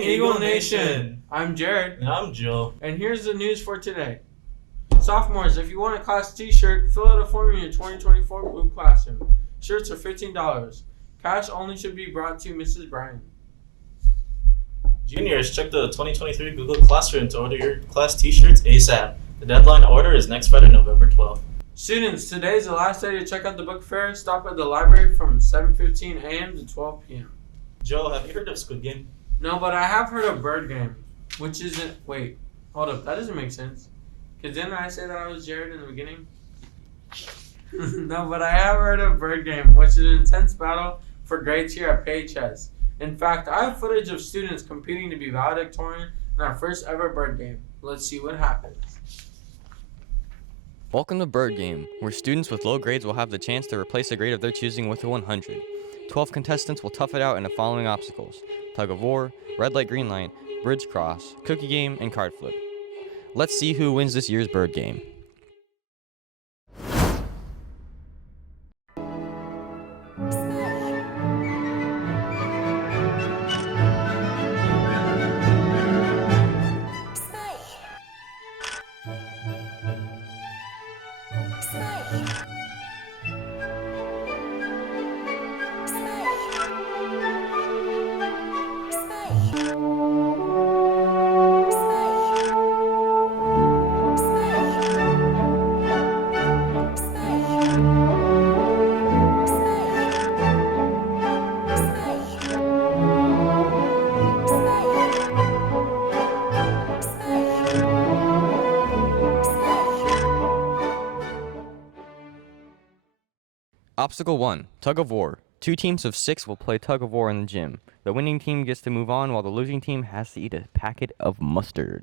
morning, Eagle Nation. I'm Jared. And I'm Joe. And here's the news for today. Sophomores, if you want a class t-shirt, fill out a form in your 2024 Blue Classroom. Shirts are $15. Cash only should be brought to Mrs. Bryan. Juniors, check the 2023 Google Classroom to order your class t-shirts ASAP. The deadline to order is next Friday, November 12th. Students, today is the last day to check out the book fair. Stop at the library from 7:15 a.m. to 12 p.m. Joe, have you heard of Squid Game? No, but I have heard of Bird Game, which isn't... Wait, hold up. That doesn't make sense. Because didn't I say that I was Jared in the beginning? No, but I have heard of Bird Game, which is an intense battle for grades here at PHS. In fact, I have footage of students competing to be valedictorian in our first ever Bird Game. Let's see what happens. Welcome to Bird Game, where students with low grades will have the chance to replace a grade of their choosing with a 100. 12 contestants will tough it out in the following obstacles: tug of war, red light, green light, bridge cross, cookie game, and card flip. Let's see who wins this year's Bird Game. Obstacle 1, Tug of War. 2 teams of 6 will play tug of war in the gym. The winning team gets to move on while the losing team has to eat a packet of mustard.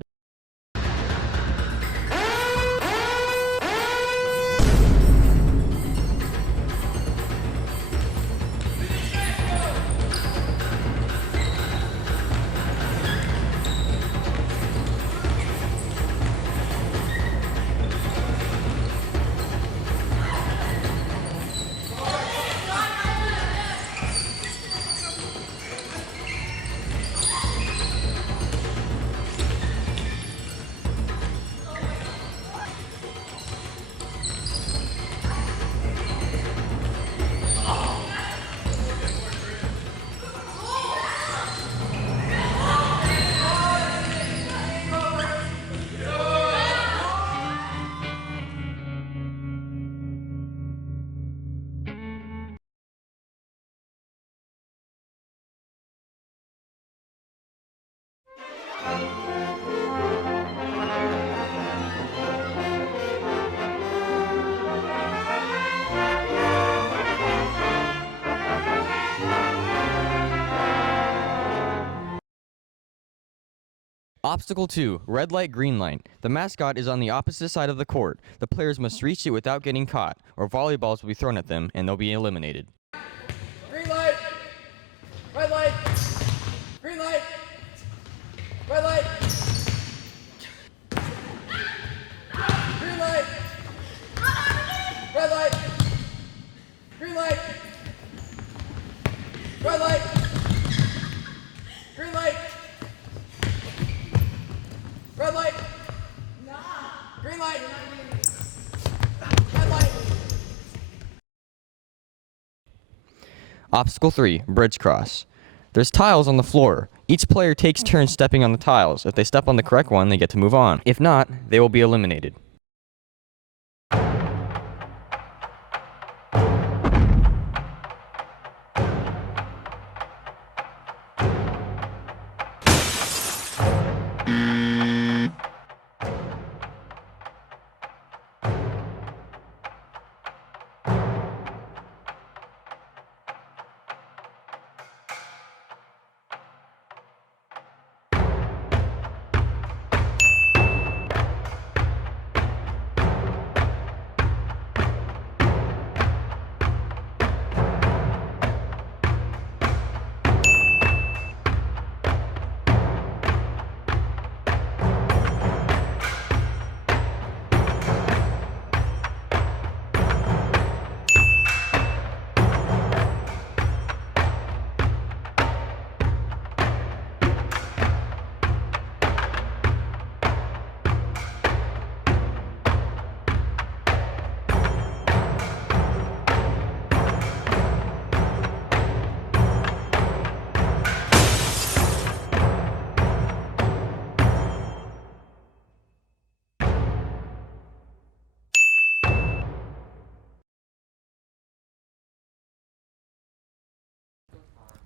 Obstacle 2, Red Light, Green Light. The mascot is on the opposite side of the court. The players must reach it without getting caught, or volleyballs will be thrown at them and they'll be eliminated. Green light! Red light! Green light! Red light! Green light! Red light! Green light! Red light! Green light! Red light! Green light! Red light! Obstacle 3, Bridge Cross. There's tiles on the floor. Each player takes turns stepping on the tiles. If they step on the correct one, they get to move on. If not, they will be eliminated.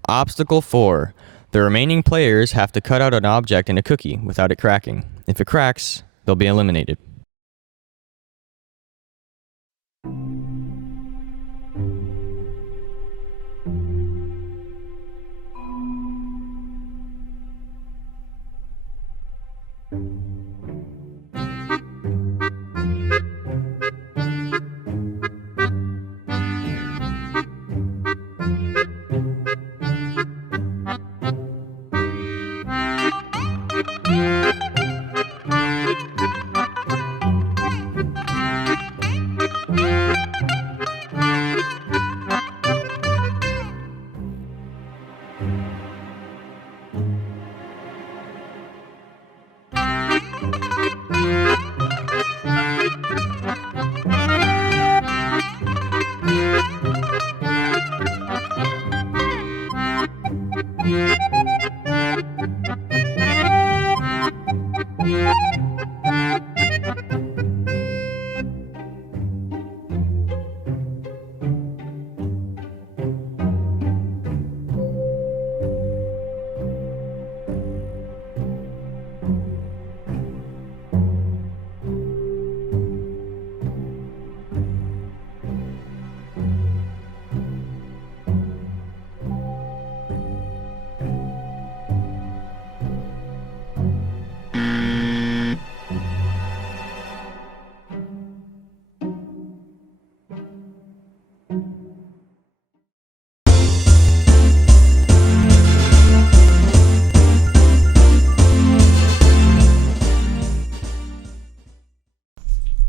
Obstacle 4. The remaining players have to cut out an object in a cookie without it cracking. If it cracks, they'll be eliminated.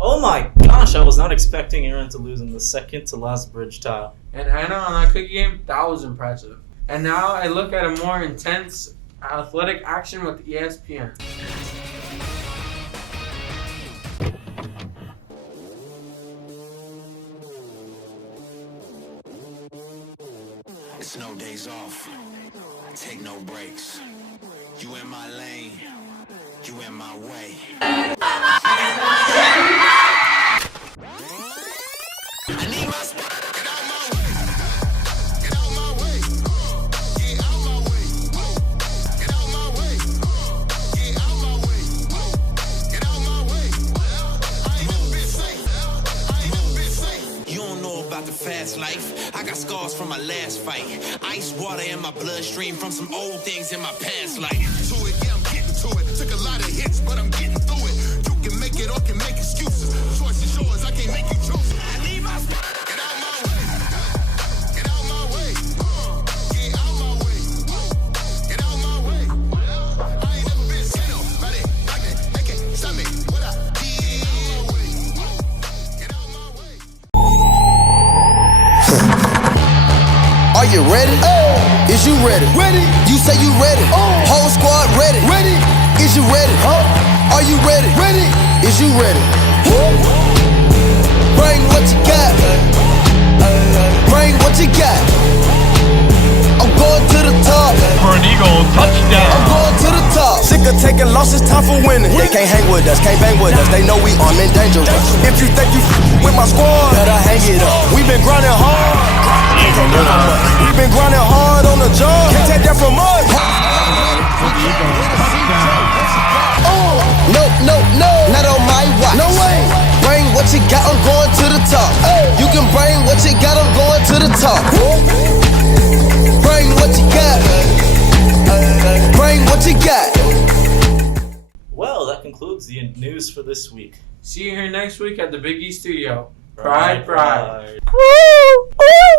Oh my gosh, I was not expecting Aaron to lose in the second to last bridge tile. And Anna on that cookie game, that was impressive. And now I look at a more intense athletic action with ESPN. It's no days off, take no breaks. You in my lane, you in my way. I need my spot. Get out my way. Get out my way. Get out my way. Get out my way. Get out my way. Get out my way. I ain't never been safe. I ain't never been safe. You don't know about the fast life. I got scars from my last fight. Ice water in my bloodstream from some old things in my past life. To it, yeah, I'm getting to it. Took a lot of hits, but I'm getting through it. You can make it or can make excuses. Choice is yours, I can't make you choose. I need my spot. Get out my way. Get out my way. Get out my way. Get out my way. I ain't never been seen nobody like that. They can't stop me. What I did. Get out my way. Are you ready? Is you ready? Ready. You say you ready. Whole squad ready. Ready. Is you ready? Are you ready? Ready. Is you ready? Bring what you got. Bring what you got. I'm going to the top. For an Eagle touchdown. I'm going to the top. Sick of taking losses, time for winning. They can't hang with us, can't bang with us. They know we armed and dangerous. If you think you with my squad, better hang it up. We been grinding hard. We been grinding hard on the job. Can't take that from us. No, no, no, not on my watch. No way. Bring what you got, I'm going to the top. You can bring what you got, I'm going to the top. Bring what you got. Bring what you got. Well, that concludes the news for this week. See you here next week at the Big E Studio. Pride, pride. Pride.